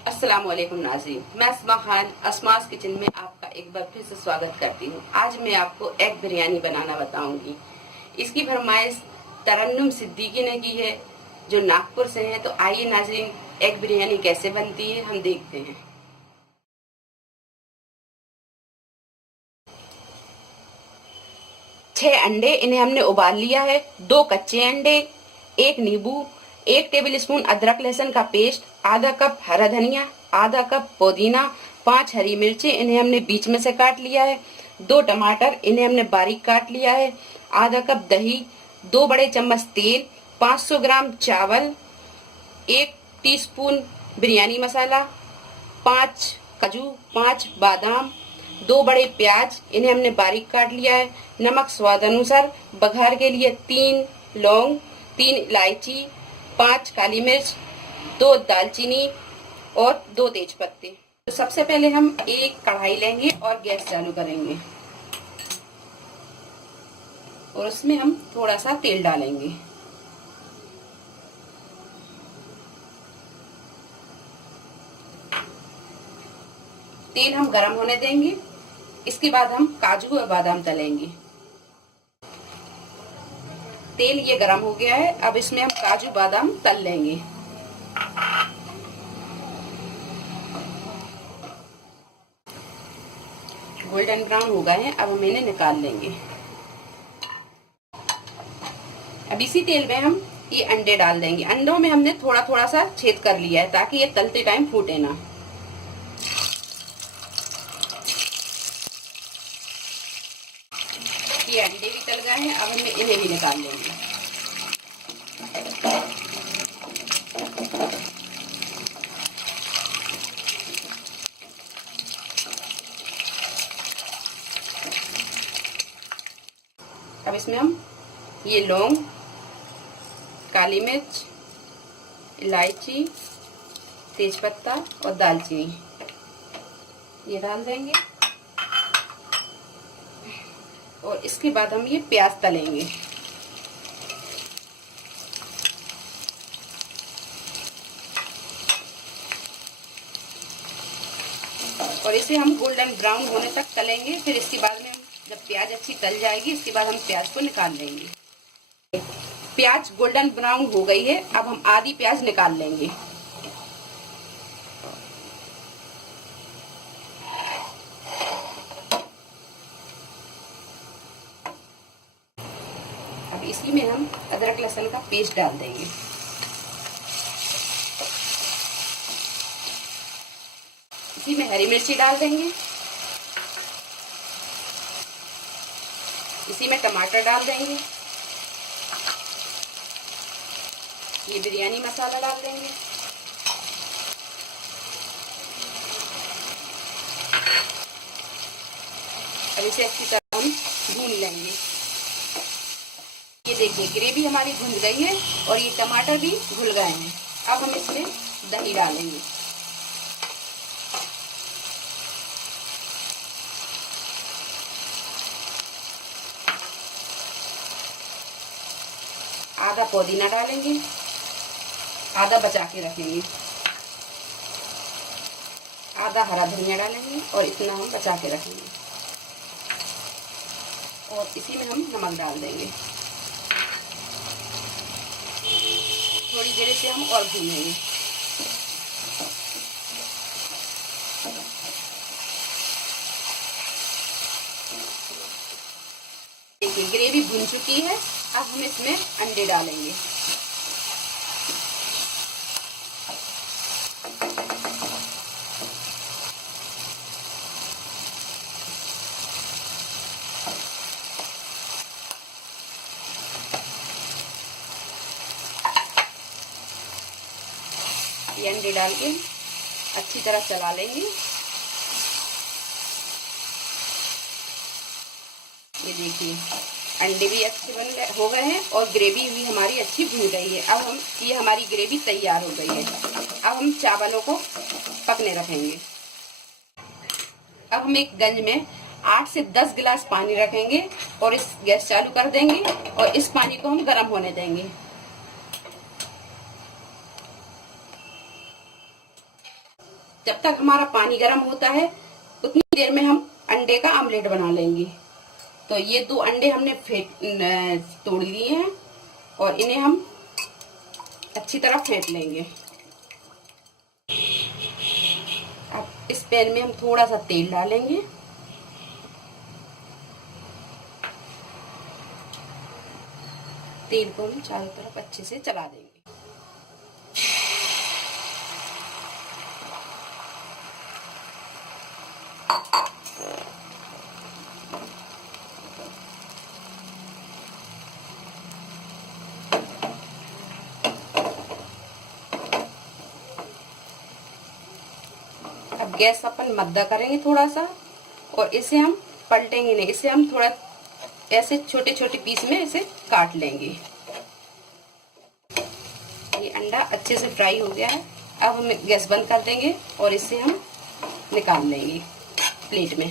अस्सलाम वालेकुम नाज़रीन, मैं अस्मा खान अस्मास किचन में आपका एक बार फिर से स्वागत करती हूँ। आज मैं आपको एग बिरयानी बनाना बताऊंगी। इसकी फरमाइश तरन्नुम सिद्दीकी ने की है, जो नागपुर से है। तो आइए नाज़रीन, एग बिरयानी कैसे बनती है हम देखते हैं। 6 अंडे, इन्हें हमने उबाल लिया है। 2 कच्चे अंडे, 1 नींबू, 1 टेबल स्पून अदरक लहसुन का पेस्ट, आधा कप हरा धनिया, आधा कप पुदीना, 5 हरी मिर्ची, इन्हें हमने बीच में से काट लिया है। 2 टमाटर, इन्हें हमने बारीक काट लिया है। आधा कप दही, 2 बड़े चम्मच तेल, 500 ग्राम चावल, 1 टीस्पून बिरयानी मसाला, 5 काजू, 5 बादाम, 2 बड़े प्याज, इन्हें हमने बारीक काट लिया है। नमक स्वाद अनुसार। बघार के लिए 3 लौंग, 3 इलायची, 5 काली मिर्च, 2 दालचीनी और 2 तेज पत्ते। तो सबसे पहले हम एक कढ़ाई लेंगे और गैस चालू करेंगे और उसमें हम थोड़ा सा तेल डालेंगे। तेल हम गरम होने देंगे। इसके बाद हम काजू और बादाम तलेंगे। तेल ये गरम हो गया है, अब इसमें हम काजू बादाम तल लेंगे। गोल्डन ब्राउन हो गए हैं, अब हम इन्हें निकाल लेंगे। अब इसी तेल में हम ये अंडे डाल देंगे। अंडों में हमने थोड़ा थोड़ा सा छेद कर लिया है ताकि ये तलते टाइम फूटे ना। ये अंडे भी तल गए हैं, अब हम इन्हें भी निकाल लेंगे। अब इसमें हम ये लौंग, काली मिर्च, इलायची, तेजपत्ता और दालचीनी ये डाल देंगे और इसके बाद हम ये प्याज तलेंगे। और इसे हम गोल्डन ब्राउन होने तक तलेंगे। फिर इसके बाद में जब प्याज अच्छी तल जाएगी, इसके बाद हम प्याज को निकाल लेंगे। प्याज गोल्डन ब्राउन हो गई है, अब हम आधी प्याज निकाल लेंगे। अब इसी में हम अदरक लहसुन का पेस्ट डाल देंगे। इसी में हरी मिर्ची डाल देंगे। इसी में टमाटर डाल देंगे। ये बिरयानी मसाला डाल देंगे। अब इसे अच्छी तरह हम भून लेंगे। ये देखिए ग्रेवी हमारी भुन गई है और ये टमाटर भी घुल गए हैं। अब हम इसमें दही डालेंगे। आधा पुदीना डालेंगे, आधा बचा के रखेंगे। आधा हरा धनिया डालेंगे और इतना हम बचा के रखेंगे। और इसी में हम नमक डाल देंगे। थोड़ी देर से हम और भूनेंगे। देखिए ग्रेवी भुन चुकी है, अब हम इसमें अंडे डालेंगे। ये अंडे डाल के अच्छी तरह चला लेंगे। ये देखिए अंडे भी अच्छे हो गए हैं और ग्रेवी भी हमारी अच्छी भुन गई है। अब हम ये हमारी ग्रेवी तैयार हो गई है। अब हम चावलों को पकने रखेंगे। अब हम एक गंज में 8 से 10 गिलास पानी रखेंगे और इस गैस चालू कर देंगे और इस पानी को हम गर्म होने देंगे। जब तक हमारा पानी गर्म होता है उतनी देर में हम अंडे का आमलेट बना लेंगे। तो ये 2 अंडे हमने तोड़ लिए हैं और इन्हें हम अच्छी तरह फेंट लेंगे। अब इस पैन में हम थोड़ा सा तेल डालेंगे। तेल को हम चारों तरफ अच्छे से चला देंगे। अब गैस अपन मद्दा करेंगे थोड़ा सा और इसे हम पलटेंगे नहीं, इसे हम थोड़ा ऐसे छोटे छोटे पीस में इसे काट लेंगे। ये अंडा अच्छे से फ्राई हो गया है। अब हम गैस बंद कर देंगे और इसे हम निकाल लेंगे प्लेट में।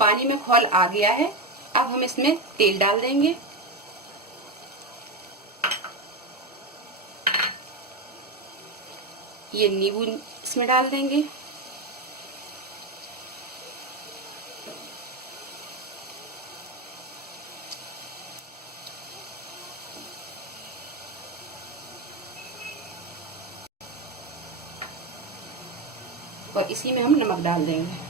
पानी में खौल आ गया है। अब हम इसमें तेल डाल देंगे। ये नींबू इसमें डाल देंगे। और इसी में हम नमक डाल देंगे।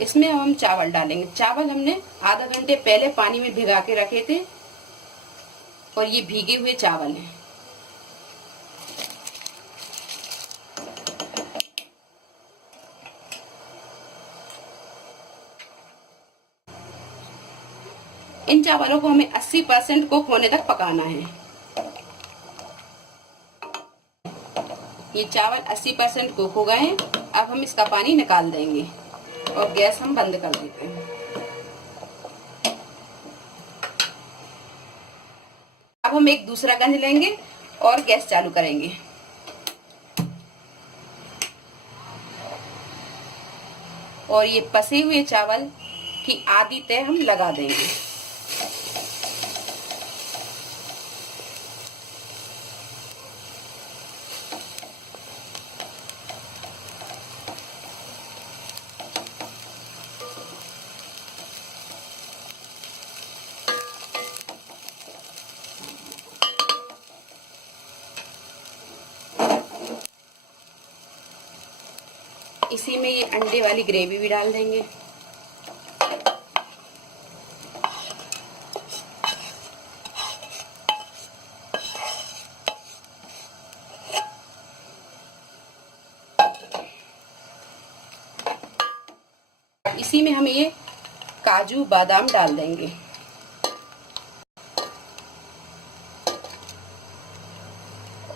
इसमें हम चावल डालेंगे। चावल हमने आधा घंटे पहले पानी में भिगा के रखे थे और ये भीगे हुए चावल हैं। इन चावलों को हमें 80% कुक होने तक पकाना है। ये चावल 80% कुक हो गए हैं। अब हम इसका पानी निकाल देंगे और गैस हम बंद कर देते हैं। अब हम एक दूसरा गंज लेंगे और गैस चालू करेंगे। और ये पसे हुए चावल की आधी तय हम लगा देंगे। इसी में ये अंडे वाली ग्रेवी भी डाल देंगे। इसी में हम ये काजू बादाम डाल देंगे।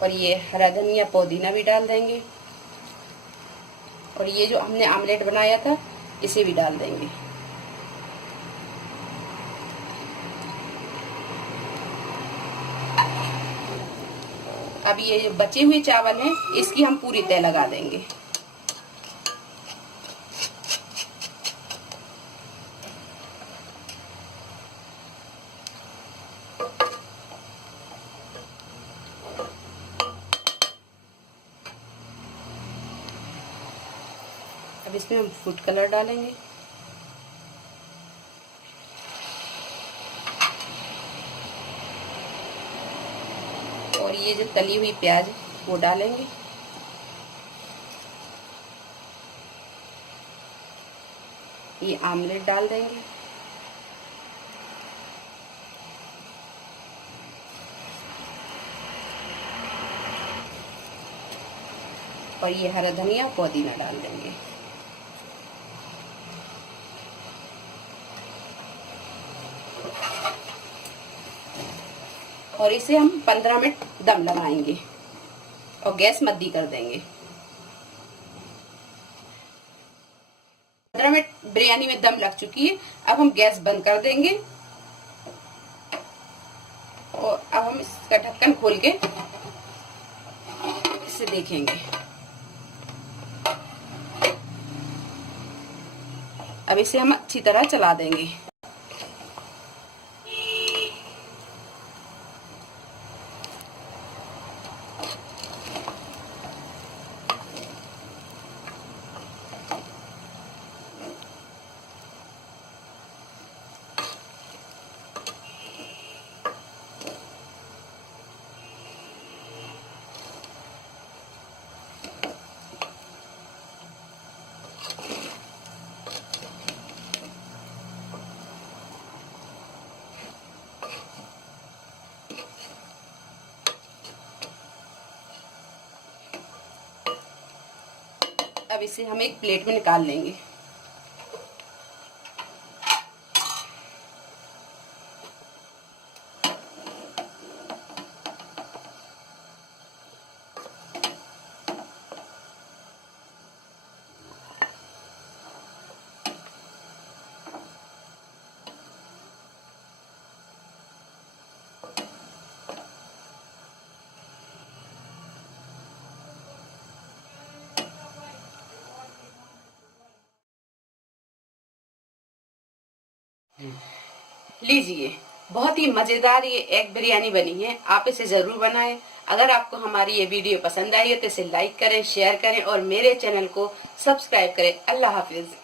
और ये हरा धनिया पुदीना भी डाल देंगे। और ये जो हमने आमलेट बनाया था इसे भी डाल देंगे। अब ये जो बचे हुए चावल हैं इसकी हम पूरी तय लगा देंगे। अब इसमें हम फूड कलर डालेंगे। और ये जो तली हुई प्याज वो डालेंगे। ये आमलेट डाल देंगे। और ये हरा धनिया पुदीना डाल देंगे। और इसे हम 15 मिनट दम लगाएंगे और गैस मद्दी कर देंगे। 15 मिनट बिरयानी में दम लग चुकी है। अब हम गैस बंद कर देंगे और अब हम इसका ढक्कन खोल के इसे देखेंगे। अब इसे हम अच्छी तरह चला देंगे। अब इसे हम एक प्लेट में निकाल लेंगे। लीजिए, बहुत ही मजेदार ये एग बिरयानी बनी है। आप इसे जरूर बनाएं। अगर आपको हमारी ये वीडियो पसंद आई है तो इसे लाइक करें, शेयर करें और मेरे चैनल को सब्सक्राइब करें। अल्लाह हाफिज।